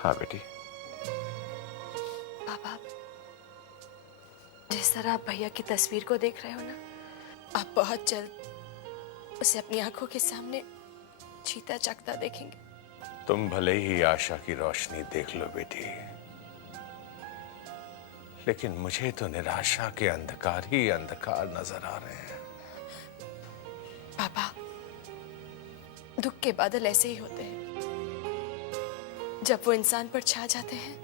हाँ बेटी। पापा, जिस तरह आप भैया की तस्वीर को देख रहे हो ना, आप बहुत जल्द उसे अपनी आंखों के सामने जीता जागता देखेंगे। तुम भले ही आशा की रोशनी देख लो बेटी, लेकिन मुझे तो निराशा के अंधकार ही अंधकार नजर आ रहे हैं। पापा, दुख के बादल ऐसे ही होते हैं। जब वो इंसान पर छा जाते हैं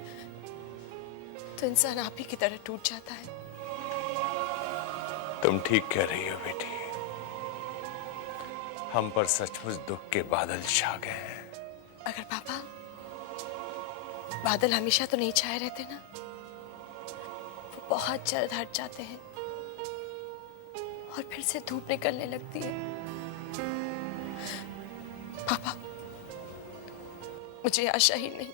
तो इंसान आप ही की तरह टूट जाता है। तुम ठीक कह रही हो बेटी, हम पर सचमुच दुख के बादल छा गए हैं। अगर पापा, बादल हमेशा तो नहीं छाए रहते ना, वो बहुत जल्द हट जाते हैं और फिर से धूप निकलने लगती है। पापा, मुझे आशा ही नहीं,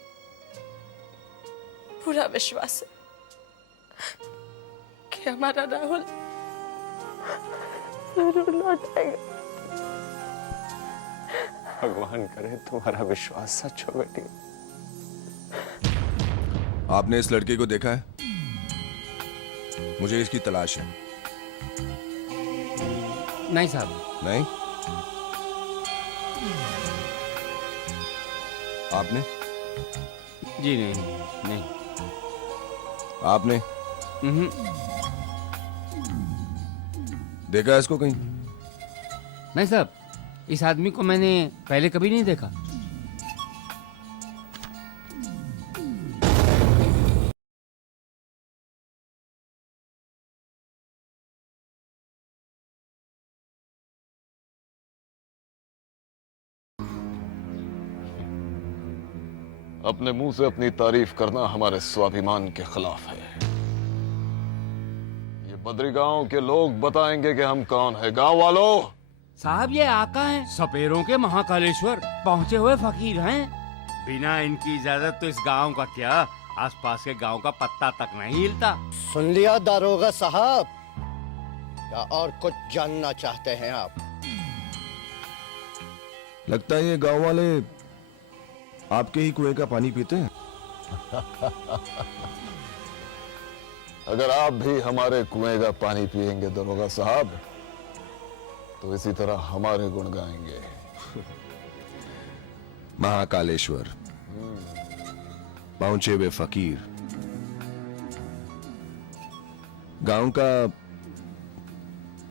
पूरा विश्वास है कि हमारा राहुल जरूर लौट आएगा। भगवान करे तुम्हारा विश्वास सच हो बेटी। आपने इस लड़के को देखा है? मुझे इसकी तलाश है। नहीं साहब। नहीं? आपने? जी नहीं, नहीं। आपने? देखा है इसको कहीं? नहीं साहब, इस आदमी को मैंने पहले कभी नहीं देखा। अपने मुंह से अपनी तारीफ करना हमारे स्वाभिमान के खिलाफ है। ये बद्री गांव के लोग बताएंगे कि हम कौन है। गांव वालों, साहब ये आका हैं, सपेरों के महाकालेश्वर पहुँचे हुए फकीर हैं। बिना इनकी इजाजत तो इस गांव का क्या, आसपास के गांव का पत्ता तक नहीं हिलता। सुन लिया दारोगा साहब, या और कुछ जानना चाहते हैं आप? लगता है ये गांव वाले आपके ही कुएं का पानी पीते हैं। अगर आप भी हमारे कुएं का पानी पिएंगे दरोगा साहब, तो इसी तरह हमारे गुण गाएंगे। महाकालेश्वर, पहुंचे हुए फकीर, गांव का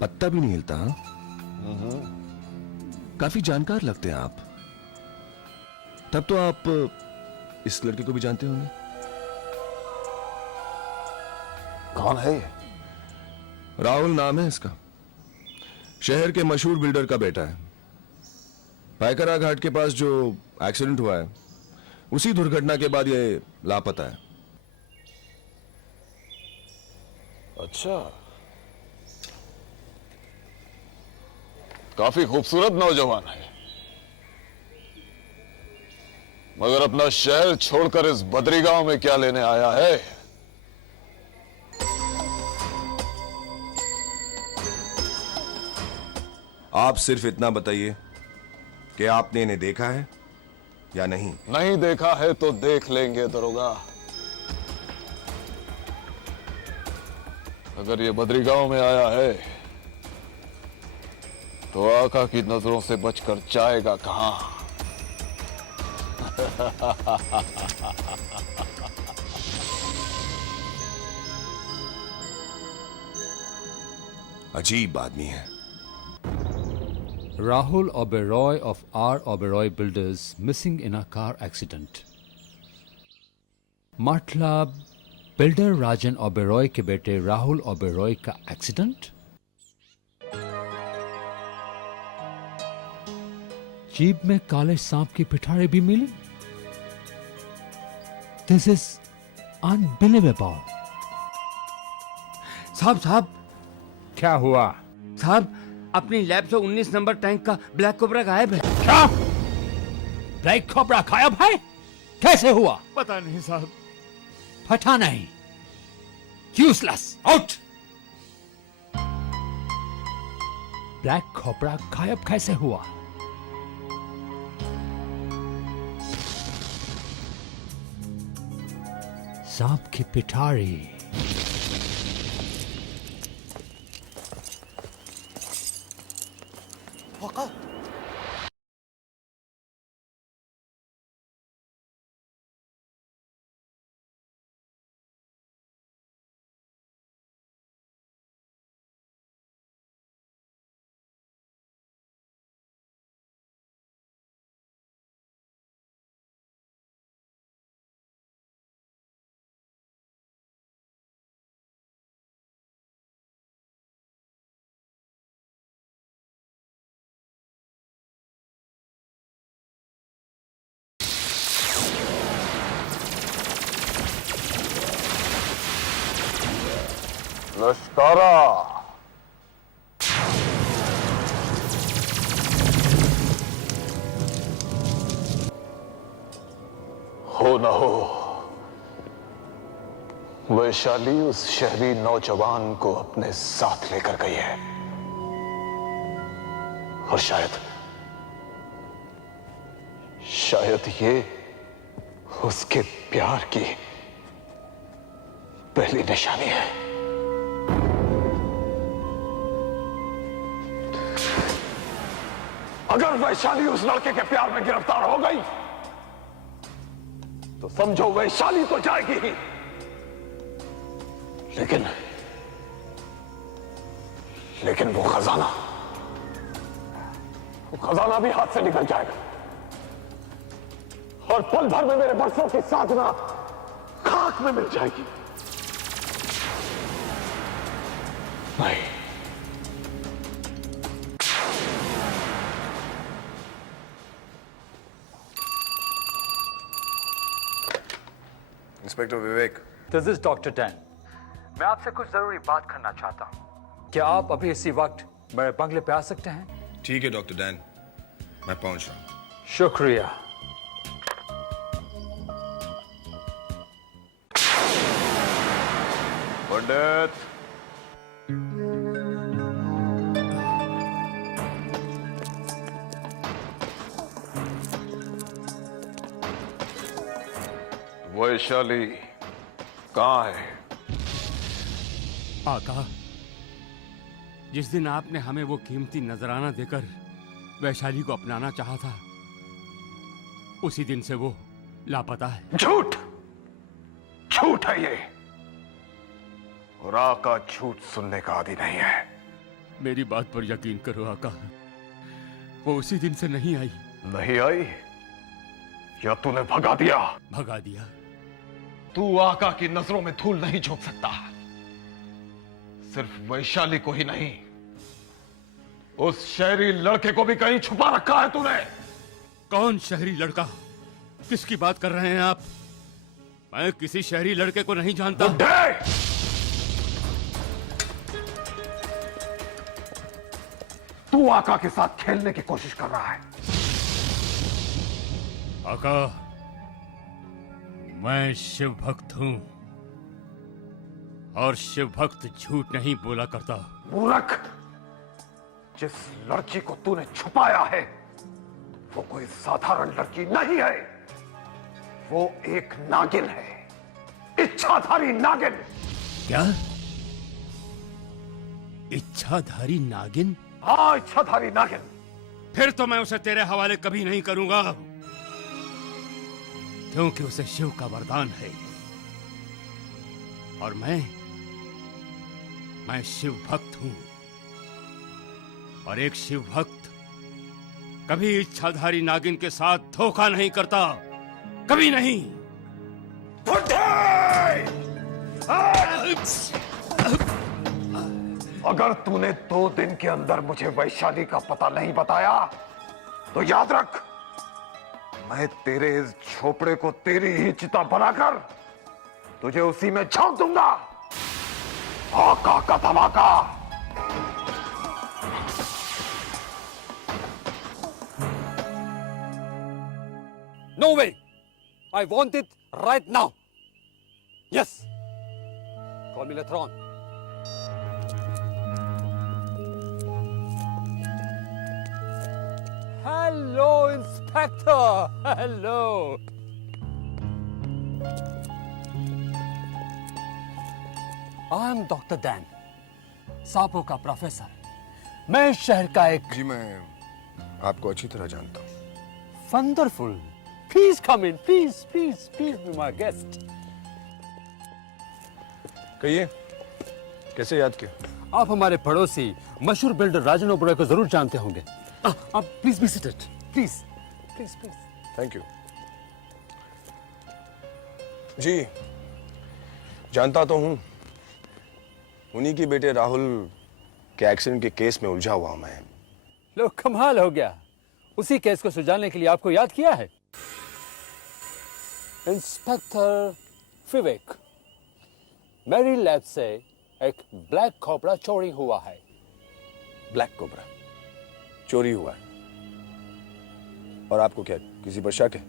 पत्ता भी नहीं हिलता। हाँ? काफी जानकार लगते हैं आप। तब तो आप इस लड़के को भी जानते होंगे। कौन है ये? राहुल नाम है इसका, शहर के मशहूर बिल्डर का बेटा है। पायकरा घाट के पास जो एक्सीडेंट हुआ है, उसी दुर्घटना के बाद ये लापता है। अच्छा, काफी खूबसूरत नौजवान है, मगर अपना शहर छोड़कर इस बद्री गांव में क्या लेने आया है? आप सिर्फ इतना बताइए कि आपने इन्हें देखा है या नहीं। नहीं देखा है तो देख लेंगे दरोगा। अगर ये बद्री गांव में आया है तो आका की नजरों से बचकर जाएगा कहां? अजीब आदमी है। Rahul Oberoi of R. Oberoi Builders missing in a car accident. मतलब बिल्डर राजन ओबेरॉय के बेटे राहुल ओबेरॉय का एक्सीडेंट। जीप में काले सांप की पिटारे भी मिली। This is unbelievable. साहब क्या हुआ? साहब, अपनी लैब से 19 नंबर टैंक का ब्लैक कोबरा गायब है। क्या? ब्लैक कोबरा गायब है? कैसे हुआ? पता नहीं साहब। पता नहीं। Useless, out. ब्लैक कोबरा गायब कैसे हुआ? सांप की पिटारी। आका, लश्कारा, हो न हो, वैशाली उस शहरी नौजवान को अपने साथ लेकर गई है, और शायद ये उसके प्यार की पहली निशानी है। अगर वैशाली उस लड़के के प्यार में गिरफ्तार हो गई तो समझो वैशाली तो जाएगी ही, लेकिन वो खजाना भी हाथ से निकल जाएगा, और पल भर में मेरे बरसों की साधना खाक में मिल जाएगी। नहीं, inspector Vivek. This is doctor tan. मैं आपसे कुछ जरूरी बात करना चाहता हूं। क्या आप अभी इसी वक्त मेरे बंगले पे आ सकते हैं? ठीक है डॉक्टर डैन, मैं पहुंच रहा हूं। शुक्रिया। पंडित, वैशाली कहां है? आका, जिस दिन आपने हमें वो कीमती नजराना देकर वैशाली को अपनाना चाहा था, उसी दिन से वो लापता है। झूठ है ये, और आका झूठ सुनने का आदी नहीं है। मेरी बात पर यकीन करो आका, वो उसी दिन से नहीं आई। नहीं आई या तूने भगा दिया? भगा दिया। तू आका की नजरों में धूल नहीं झोंक सकता। सिर्फ वैशाली को ही नहीं, उस शहरी लड़के को भी कहीं छुपा रखा है तूने। कौन शहरी लड़का? किसकी बात कर रहे हैं आप? मैं किसी शहरी लड़के को नहीं जानता। बुड्ढे! तू आका के साथ खेलने की कोशिश कर रहा है। आका, मैं शिव भक्त हूं, और शिव भक्त झूठ नहीं बोला करता। मूर्ख! जिस लड़की को तूने छुपाया है वो कोई साधारण लड़की नहीं है, वो एक नागिन है, इच्छाधारी नागिन। क्या? इच्छाधारी नागिन? हाँ, इच्छाधारी नागिन। फिर तो मैं उसे तेरे हवाले कभी नहीं करूंगा, क्योंकि उसे शिव का वरदान है, और मैं शिव भक्त हूं, और एक शिव भक्त कभी इच्छाधारी नागिन के साथ धोखा नहीं करता, कभी नहीं। अगर तूने 2 दिन के अंदर मुझे वैशाली का पता नहीं बताया तो याद रख, मैं तेरे इस झोपड़े को तेरी ही चिता बनाकर तुझे उसी में झोंक दूंगा। आका का धमाका। No way! I want it right now. Yes. Call me later on. Hello, Inspector. Hello. I am doctor Dan, सांपों का प्रोफेसर। मैं इस शहर का एक जी मैं आपको अच्छी तरह जानता हूँ। Wonderful. Please come in, please please please be my guest. कहिए, कैसे याद किया? आप हमारे पड़ोसी मशहूर बिल्डर राजन ओबेरॉय को जरूर जानते होंगे। आप please be seated, please please please. Thank you. जी जानता तो हूं, उन्हीं के बेटे राहुल के एक्सीडेंट के केस में उलझा हुआ हूं मैं। लो कमाल हो गया, उसी केस को सुलझाने के लिए आपको याद किया है। इंस्पेक्टर विवेक, मेरी लैब से एक ब्लैक कोबरा चोरी हुआ है। ब्लैक कोबरा चोरी हुआ है? और आपको क्या किसी पर शक है?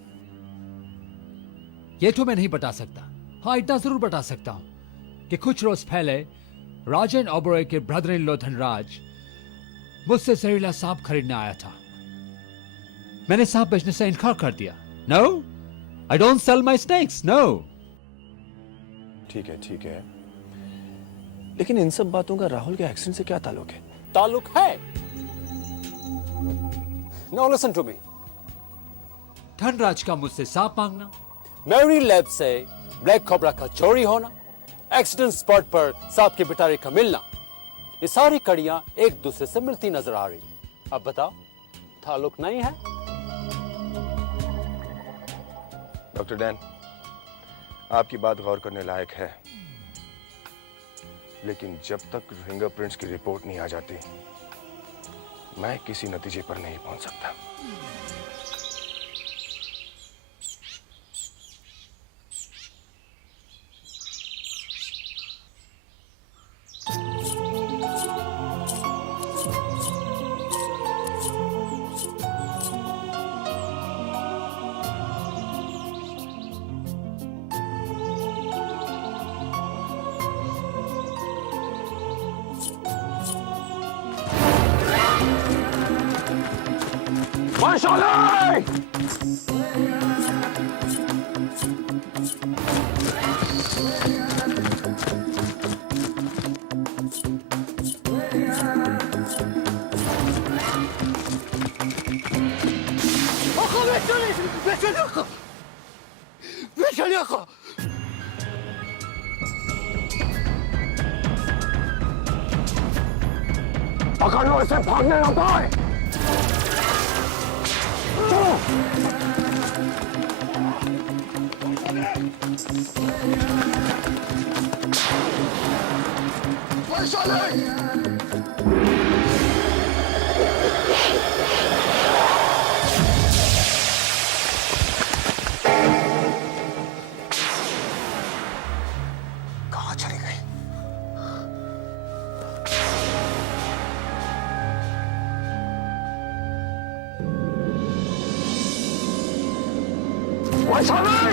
ये तो मैं नहीं बता सकता। हाँ, इतना जरूर बता सकता हूं कि कुछ रोज पहले राजन ओबेरॉय के ब्रदर इन लॉ धनराज मुझसे जहरीला सांप खरीदने आया था। मैंने सांप बेचने से इनकार कर दिया। No, I don't sell my snakes, no. ठीक है, लेकिन इन सब बातों का राहुल के एक्सीडेंट से क्या ताल्लुक है? ताल्लुक है। Now listen to me. Dhanraj का मुझसे सांप मांगना, मेरी लैब से ब्लैक कोबरा का चोरी होना, एक्सीडेंट स्पॉट पर सांप के पिटारे का मिलना, ये सारी कड़ियां एक दूसरे से मिलती नजर आ रही। अब बताओ, ताल्लुक नहीं है? डॉक्टर डैन, आपकी बात गौर करने लायक है, लेकिन जब तक फिंगरप्रिंट्स की रिपोर्ट नहीं आ जाती, मैं किसी नतीजे पर नहीं पहुंच सकता। वैशाली! पकड़ लो इसे, भागने ना पाए। कहाँ चली गई? वैशाली!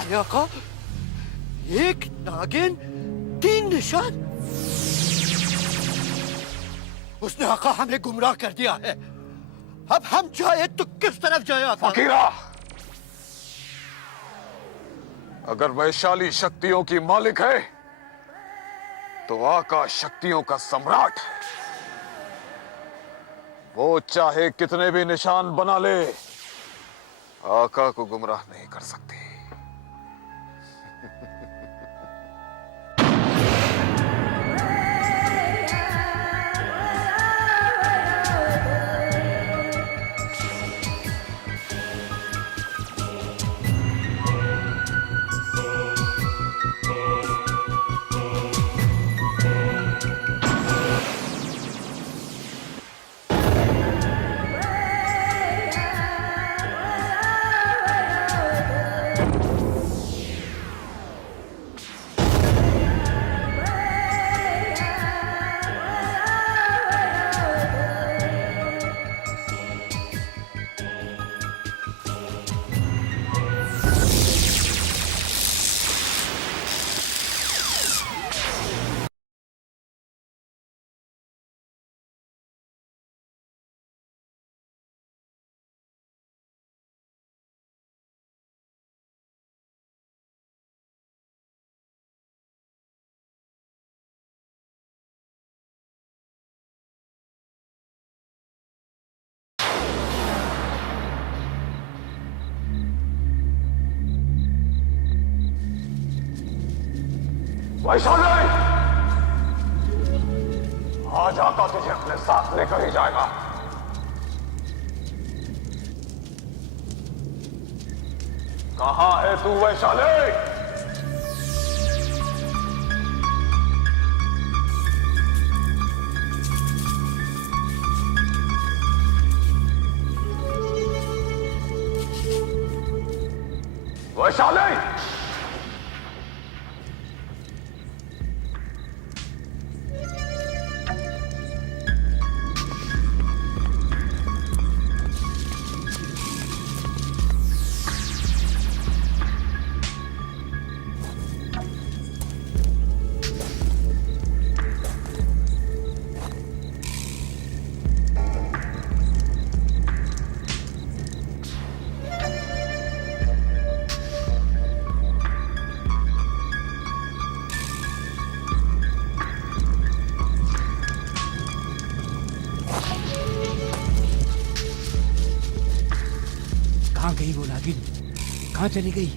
अरे आका, एक नागिन, 3 निशान। उसने आका हमें गुमराह कर दिया है। अब हम जाए तो किस तरफ जाए आका? फकीरा, अगर वैशाली शक्तियों की मालिक है तो आकाश शक्तियों का सम्राट है। वो चाहे कितने भी निशान बना ले, आका को गुमराह नहीं कर सकती। वैशाली, आज आका तुझे अपने साथ लेकर ही जाएगा। कहां है तू वैशाली? वैशाली, कहाँ गई वो नागिन? कहाँ चली गई?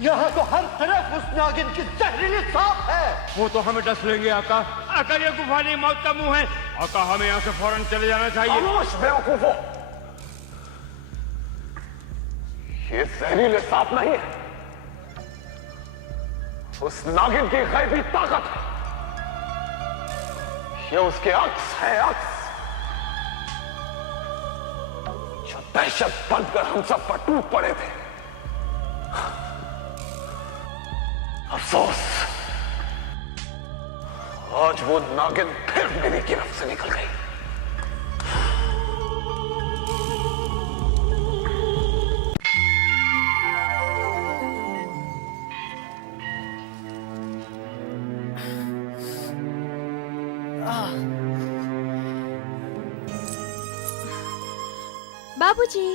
यहाँ तो हर तरफ उस नागिन की जहरीली सांप है। वो तो हमें डस लेंगे आका। आका ये गुफा नहीं, मौत का मुंह है। आका हमें यहाँ से फौरन चले जाना चाहिए। खामोश बेवकूफो, ये जहरीले सांप नहीं है, उस नागिन की गैबी ताकत है। ये उसके अक्स है, अक्स जो दहशत बनकर हम सब पर टूट पड़े थे। अफसोस, आज वो नागिन फिर मेरी गिरफ्त से निकल गई। बाबूजी,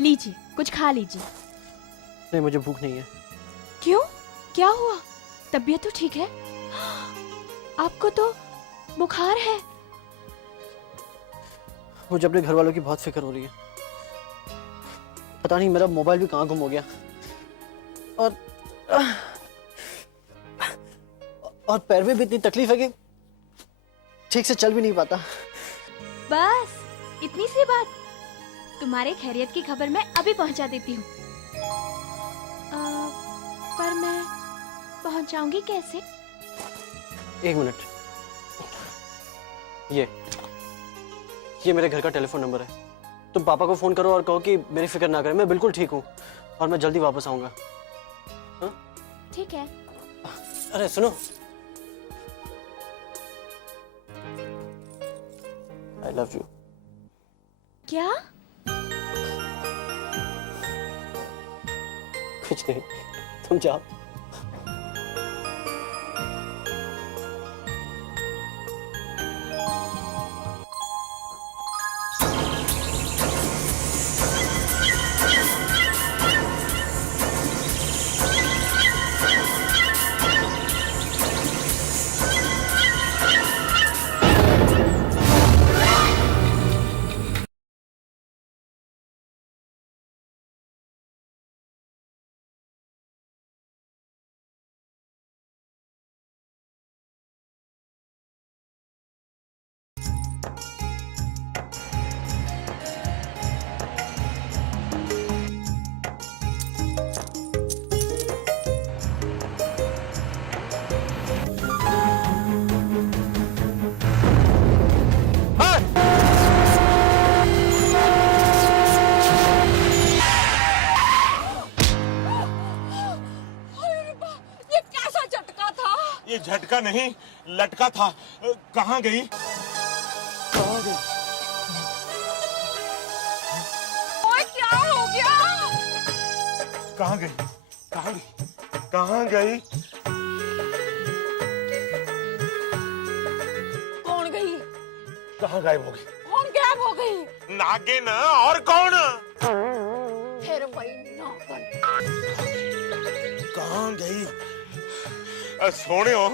लीजिए कुछ खा लीजिए। नहीं, मुझे भूख नहीं है। क्यों, क्या हुआ? तबीयत तो ठीक है? आपको तो बुखार है। मुझे अपने घर वालों की बहुत फिक्र हो रही है। पता नहीं मेरा मोबाइल भी कहाँ गुम हो गया, और पैर में भी इतनी तकलीफ है कि ठीक से चल भी नहीं पाता। बस इतनी सी बात। तुम्हारे खैरियत की खबर मैं अभी पहुंचा देती हूँ। पर मैं पहुंचाऊंगी कैसे? एक मिनट, ये मेरे घर का टेलीफोन नंबर है। तुम पापा को फोन करो और कहो कि मेरी फिक्र ना करें, मैं बिल्कुल ठीक हूँ और मैं जल्दी वापस आऊंगा। हाँ? ठीक है। अरे सुनो, I लव यू। क्या? कुछ नहीं, तुम जाओ। ये झटका नहीं, लटका था। कहाँ गई? ओए क्या हो गया? कहाँ गई? कहाँ गई? कहाँ गई? कौन गई? कहाँ गायब हो गई? कौन गायब हो गई? नागिन और कौन? फिर वही नागिन। कहाँ गई? सोनियो,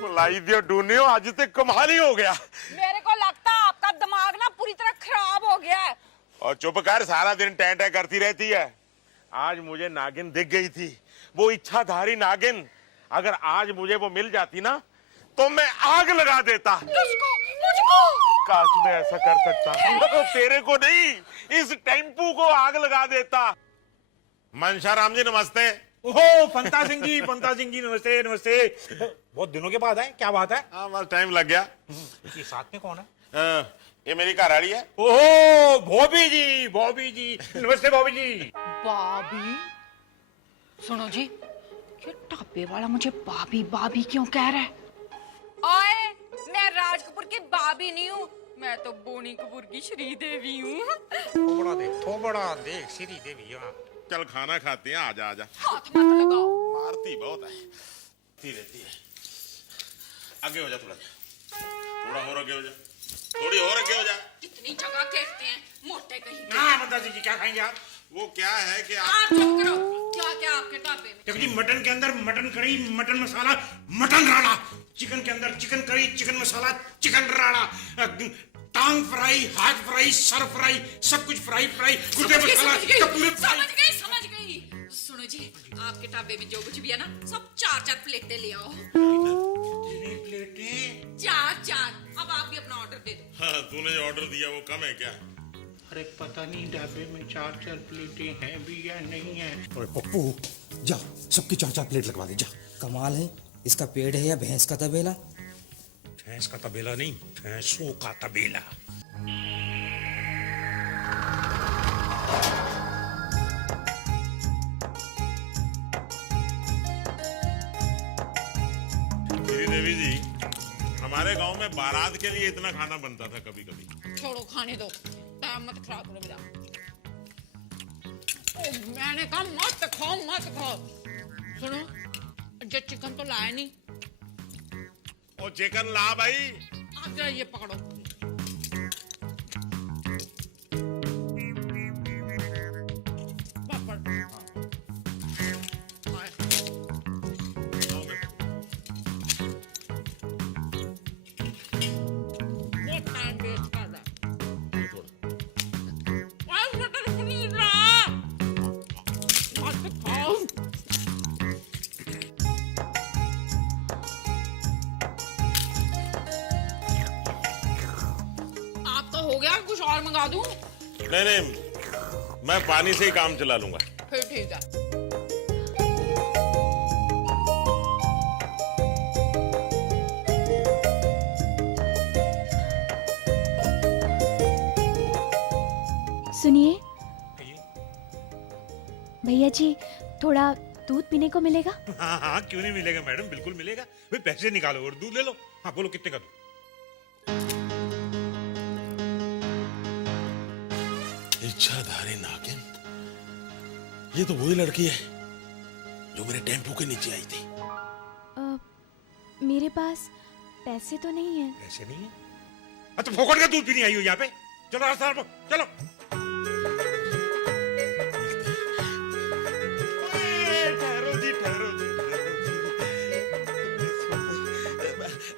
बुलाई दियो डूनियो, आज ते कमाल ही हो गया। मेरे को लगता है आपका दिमाग ना पूरी तरह खराब हो गया है। और चुप कर, सारा दिन टैं टैं करती रहती है। आज मुझे नागिन दिख गई थी, वो इच्छाधारी नागिन। अगर आज मुझे वो मिल जाती ना तो मैं आग लगा देता। मुझको काश मैं ऐसा कर सकता, तो तेरे को नहीं, इस टेम्पू को आग लगा देता। मनशा राम जी नमस्ते। ओहो पंता सिंह जी नमस्ते नमस्ते। बहुत दिनों के बाद है, क्या बात है? हाँ बस टाइम लग गया। ये साथ में कौन है? ये मेरी घरवाली है। ओहो बॉबी जी नमस्ते बॉबी जी। बाबी? सुनो जी, ये टापे वाला मुझे बाबी बाबी क्यों कह रहा है? ओए, मैं राज कपूर की बाबी नहीं हूँ, मैं तो बोनी कपूर की श्रीदेवी हूँ। थोबड़ा देख श्री देवी। चल खाना खाते हैं, आजा आजा। हाथ मत लगाओ, मारती बहुत है, रहती है। आगे हो जा, थोड़ा और आगे हो जा, थोड़ी और आगे हो जा। इतनी जगह कहते हैं मोटे कहीं। हाँ मंता जी क्या खाएंगे आप? वो क्या है कि आप चुप करो। क्या आपके ढाबे में? देखो जी, मटन के अंदर मटन करी, मटन मसाला, मटन राड़ा। चिकन के अंदर चिकन करी, चिकन मसाला, चिकन राड़ा। टांग फ्राई, हाथ फ्राई, सर फ्राई, सब कुछ फ्राई। गुर्दे मसाला, कपूरे फ्राई। समझ गई। सुनो जी, आपके ढाबे में जो कुछ भी है ना, सब 4-4 प्लेटें ले आओ। प्लेटें? 4-4। अब आप भी अपना ऑर्डर दे दो। हाँ, तूने जो ऑर्डर दिया वो कम है क्या? अरे पता नहीं ढाबे में 4-4 प्लेटें हैं भी या नहीं है। अरे पप्पू, जा सबकी 4-4 प्लेट लगवा दे, जा। कमाल है, इसका पेड़ है या भैंस का तबेला? भैंस का तबेला नहीं, भैंसों का तबेला। देवी जी, हमारे गांव में बारात के लिए इतना खाना बनता था कभी कभी। छोड़ो, खाने दो, टाइम मत खराब करो मेरा। मैंने कहा मत खाओ। सुनो, जो चिकन तो लाया नहीं। ओ चिकन ला भाई। आप जरा ये पकड़ो। हो गया, कुछ और मंगा दूं? नहीं, मैं पानी से ही काम चला लूंगा। फिर ठीक है। सुनिए भैया जी, थोड़ा दूध पीने को मिलेगा? हाँ, क्यों नहीं मिलेगा मैडम, बिल्कुल मिलेगा। भाई पैसे निकालो और दूध ले लो। हाँ बोलो, कितने का दूध? इच्छाधारी नागिन, ये तो वही लड़की है जो मेरे टेम्पो के नीचे आई थी। मेरे पास पैसे तो नहीं है। पैसे नहीं है तो फोकट का दूध भी नहीं आई हो यहाँ पे। चलो रास्ता चलो। ठहरो जी, ठहरो जी,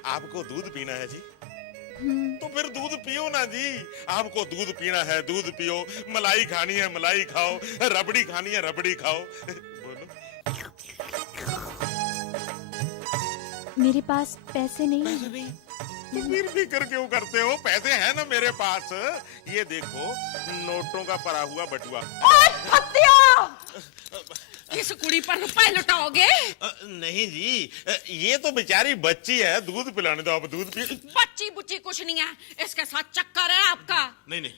आपको दूध पीना है जी? तो फिर दूध पियो ना जी। आपको दूध पीना है, दूध पियो। मलाई खानी है, मलाई खाओ। रबड़ी खानी है, रबड़ी खाओ। बोलो। मेरे पास पैसे नहीं है। नहीं तो फिर फिक्र क्यों करते हो? पैसे हैं ना मेरे पास। ये देखो, नोटों का पड़ा हुआ बटुआ। इस कुड़ी पर रुपए लुटाओगे? नहीं जी, ये तो बेचारी बच्ची है, दूध पिलाने दो। आप दूध पी। बच्ची बुच्ची कुछ नहीं है, इसके साथ चक्कर है आपका। नहीं नहीं,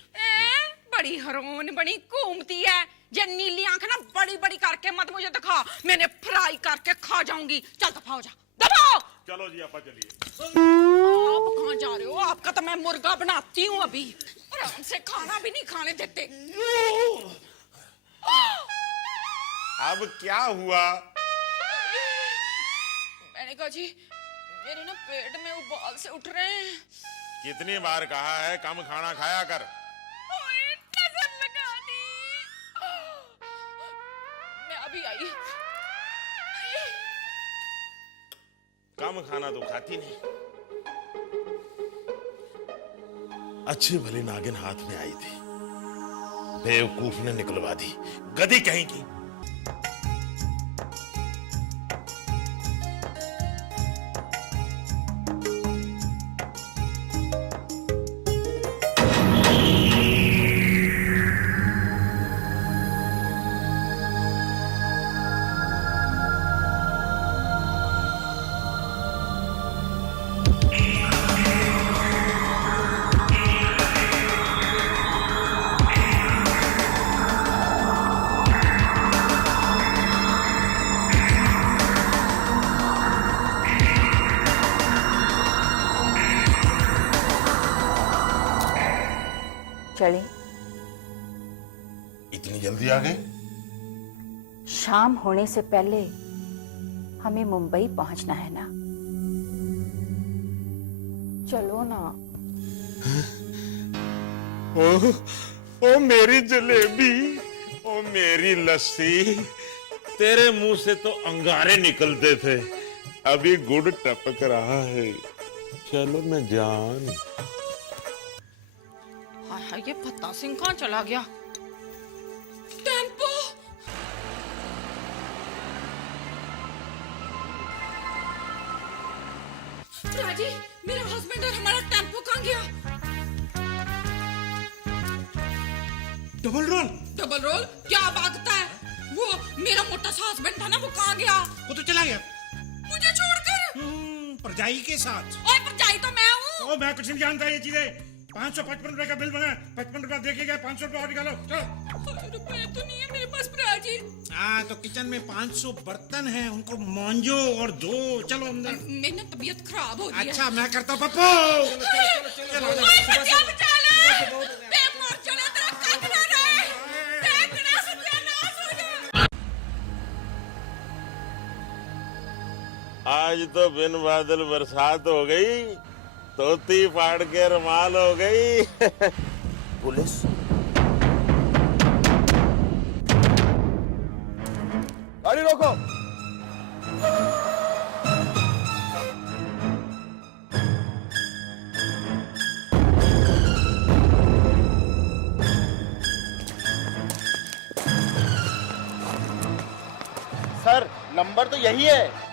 बड़ी हरोन, बड़ी घूमती है। जे नीली आंख ना बड़ी बड़ी करके मत मुझे दिखा, मैंने फ्राई करके खा जाऊंगी। चल दफाओ जा, दफाओ। चलो जी, आपा चलिए। आप कहाँ जा रहे हो? आपका तो मैं मुर्गा बनाती हूँ अभी। आराम से खाना भी नहीं खाने देते। अब क्या हुआ? मैंने कहा जी, मेरे ना पेट में उबाल से उठ रहे हैं। कितनी बार कहा है कम खाना खाया कर। नजर लगा दी। मैं अभी आई। कम खाना तो खाती नहीं। अच्छी भली नागिन हाथ में आई थी, बेवकूफ ने निकलवा दी। गधी कहीं की। चले। इतनी जल्दी आ गए? शाम होने से पहले हमें मुंबई पहुंचना है ना। चलो ना। ओ मेरी जलेबी, ओ मेरी लस्सी। तेरे मुंह से तो अंगारे निकलते थे, अभी गुड़ टपक रहा है। चलो न जान। हाय, ये फत्ता सिंह कहाँ चला गया? टेम्पो। राजी, मेरा हस्बैंड और हमारा टेम्पो कहाँ गया? Double role. Double role? क्या भागता है? वो मेरा मोटा सा हस्बैंड था ना, वो कहाँ गया? वो तो चला गया मुझे छोड़कर। परजाई के साथ। ओए, परजाई तो मैं हूँ। मैं कुछ नहीं जानता ये चीजें। 555 रुपए का बिल बना, 55 रुपए देके गए। 500 रुपए और निकालो। चलो। रुपए तो नहीं है मेरे पास प्राची। तो किचन में 500 बर्तन हैं, उनको मांजो और धो। चलो अंदर। मेरी ना तबीयत खराब हो रही है। अच्छा, मैं करता हूँ पप्पू। चलो बचा ले। मैं मर जाना, तेरा कद ना रहे। देखना सत्यानाश हो जाए। आज तो बिन बादल बरसात हो गई, तोती फाड़ के रुमाल हो गई। पुलिस? गाड़ी रोको। सर, नंबर तो यही है।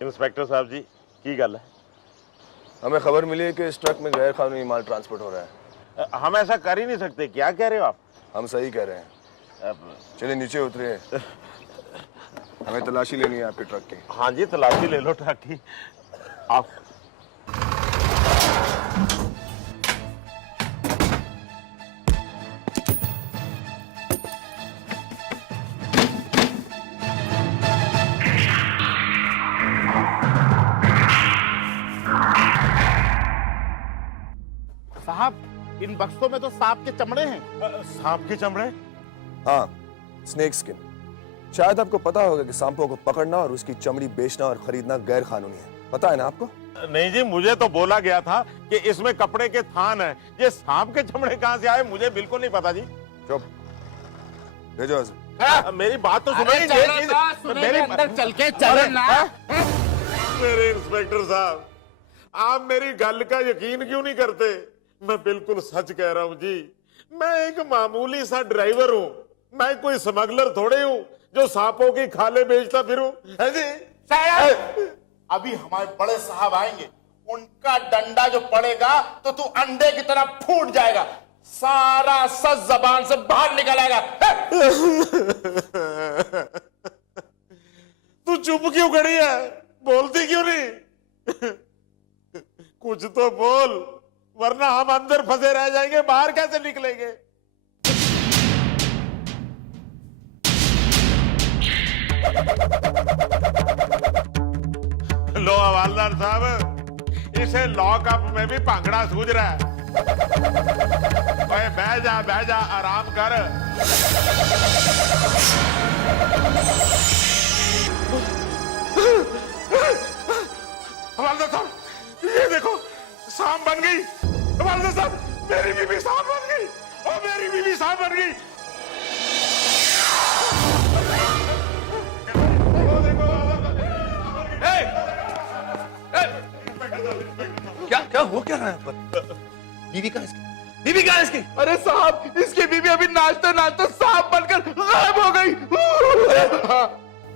इंस्पेक्टर साहब जी, की गल है? हमें खबर मिली है कि इस ट्रक में गैर कानूनी माल ट्रांसपोर्ट हो रहा है। हम ऐसा कर ही नहीं सकते। क्या कह रहे हो आप? हम सही कह रहे हैं। चलिए नीचे उतरिए, हमें तलाशी लेनी है आपके ट्रक की। हाँ जी, तलाशी ले लो ट्रक की। आप बक्सों में तो सांप के चमड़े हैं। सांप के चमड़े? हाँ, स्नेक स्किन। शायद आपको पता होगा कि सांपों को पकड़ना और उसकी चमड़ी बेचना और खरीदना गैर कानूनी है। पता है ना आपको? नहीं जी, मुझे तो बोला गया था कि इसमें कपड़े के थान है। ये सांप के चमड़े कहाँ से आए मुझे बिल्कुल नहीं पता जी। चुप, भेजो इसे। मेरी बात तो सुनो। मेरे अंदर चल के चलो ना। मेरे इंस्पेक्टर साहब, आप मेरी गल का यकीन क्यों नहीं करते? मैं बिल्कुल सच कह रहा हूँ जी। मैं एक मामूली सा ड्राइवर हूँ, मैं कोई स्मगलर थोड़े हूँ जो सांपों की खाले बेचता फिरूं, है जी? अभी हमारे बड़े साहब आएंगे, उनका डंडा जो पड़ेगा तो तू अंडे की तरह फूट जाएगा, सारा सच जबान से बाहर निकल आएगा। तू चुप क्यों खड़ी है? बोलती क्यों नहीं? कुछ तो बोल, वरना हम अंदर फंसे रह जाएंगे, बाहर कैसे निकलेंगे? लो हवालदार साहब, इसे लॉकअप में भी भांगड़ा सूझ रहा है। ओए बह जा, आराम कर। हवालदार साहब, ये देखो, सांप बन गई। हवालदार साहब, मेरी बीवी सांप बन गई। ओ मेरी बीवी सांप बन गई। क्या हो क्या रहा है पर? बीवी कहाँ है इसकी? बीवी कहाँ है इसकी? अरे साहब, इसकी बीवी अभी नाचते नाचते सांप बनकर गायब हो गई।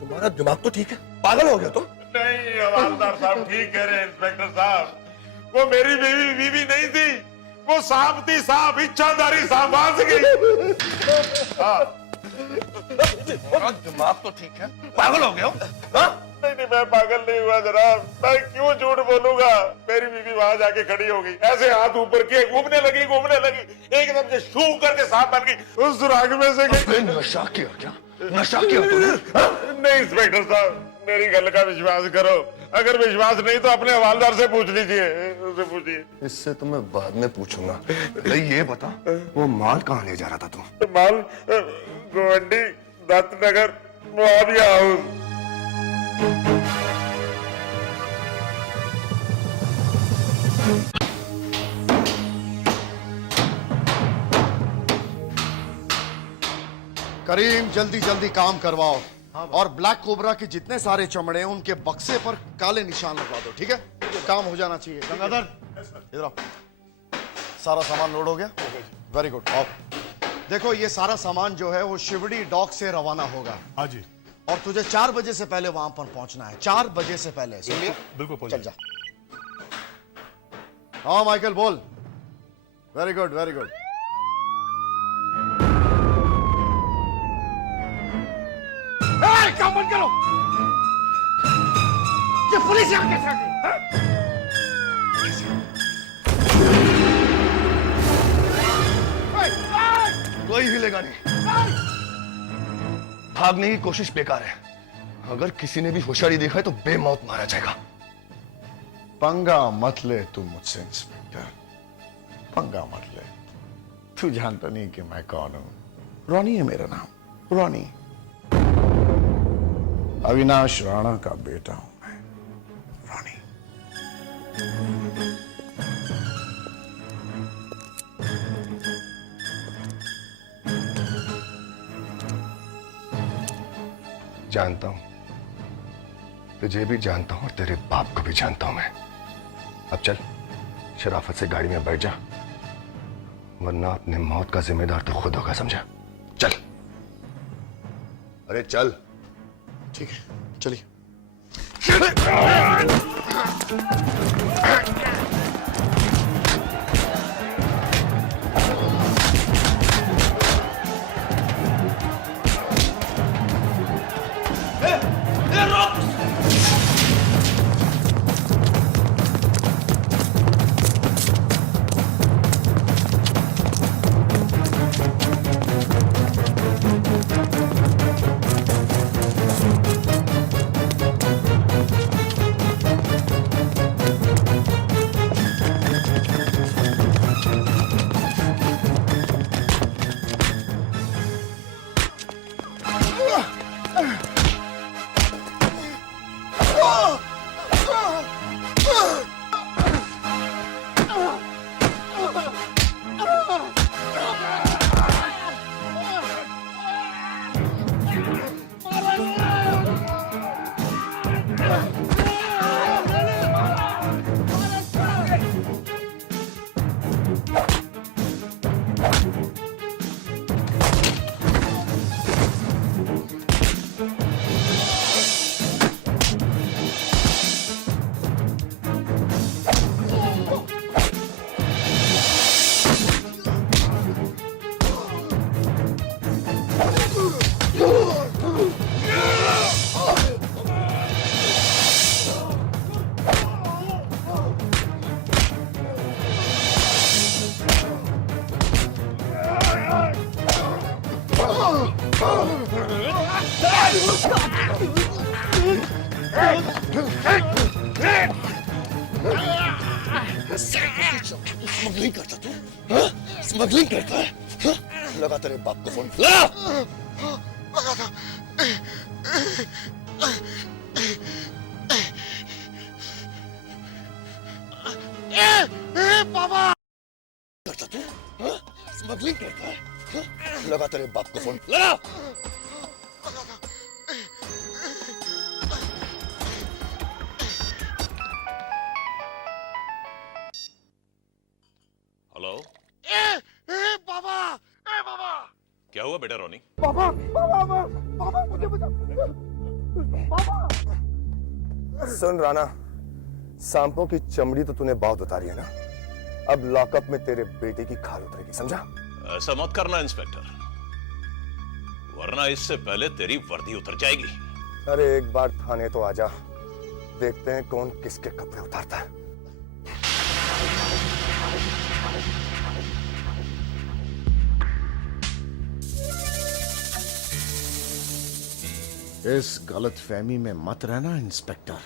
तुम्हारा दिमाग तो ठीक है, पागल हो गया तुम? नहीं हवालदार साहब, ठीक कह रहे हैं इंस्पेक्टर साहब। वो मेरी बीवी नहीं थी, वो सांप थी, सांप, इच्छाधारी सांप फंस गई। तुम्हारा दिमाग तो ठीक है, पागल हो गया हो? नहीं, मैं पागल नहीं हुआ जनाब। मैं क्यों झूठ बोलूंगा? मेरी बीवी वहां जाके खड़ी हो गई, ऐसे हाथ ऊपर किए, घूमने लगी, एकदम से शू करके सांप बन गई। उस सुराग में से नशा किया क्या? नशा किया तूने? नहीं इंस्पेक्टर साहब, मेरी गल का विश्वास करो। अगर विश्वास नहीं तो अपने हवालदार से पूछ लीजिए, उससे पूछिए। इससे तो मैं बाद में पूछूंगा। ये बता, वो माल कहाँ ले जा रहा था तू? माल गोवंडी, दत्त नगर, मुआविया हाउस। करीम, जल्दी जल्दी काम करवाओ। और ब्लैक कोबरा के जितने सारे चमड़े हैं उनके बक्से पर काले निशान लगवा दो, ठीक है? काम हो जाना चाहिए। गंगाधर, इधर आओ। सारा सामान लोड हो गया? Very good. आओ। देखो, ये सारा सामान जो है वो शिवड़ी डॉक से रवाना होगा। हाँ जी। और तुझे 4 बजे से पहले वहां पर पहुंचना है। 4 बजे से पहले, सुन लिया? बिल्कुल। चल जा। हाँ माइकल, बोल। Very good, very good. काम बंद करो। ये पुलिस यहाँ कैसे आ गई? कोई हिलेगा नहीं। भागने की कोशिश बेकार है। अगर किसी ने भी होशियारी देखा है तो बेमौत मारा जाएगा। पंगा मत ले तू मुझसे इंस्पेक्टर, पंगा मत ले। तू जानता नहीं कि मैं कौन हूं? रॉनी है मेरा नाम, रॉनी। अविनाश राणा का बेटा हूं मैं, रॉनी। जानता हूं, तुझे भी जानता हूं और तेरे बाप को भी जानता हूं मैं। अब चल, शराफत से गाड़ी में बैठ जा, वरना अपने मौत का जिम्मेदार तो खुद होगा, समझा? चल। अरे चल। ठीक है, चलिए। स्मगलिंग करता तू? हाँ? स्मगलिंग करता है? हाँ? लगा तेरे बाप को फोन, लगा था। बाबा करता तू? हाँ? स्मगलिंग करता है? हाँ? लगा तेरे बाप को फोन, लगा। हेलो बाबा, बाबा, क्या हुआ बेटा रोनी? बाबा, बाबा, बाबा, मुझे बचा, बाबा। सुन राणा, सांपों की चमड़ी तो तूने बहुत उतारी है ना, अब लॉकअप में तेरे बेटे की खाल उतरेगी, समझा? ऐसा मत करना इंस्पेक्टर, वरना इससे पहले तेरी वर्दी उतर जाएगी। अरे एक बार थाने तो आजा, देखते हैं कौन किसके कपड़े उतारता है। इस गलतफहमी में मत रहना इंस्पेक्टर।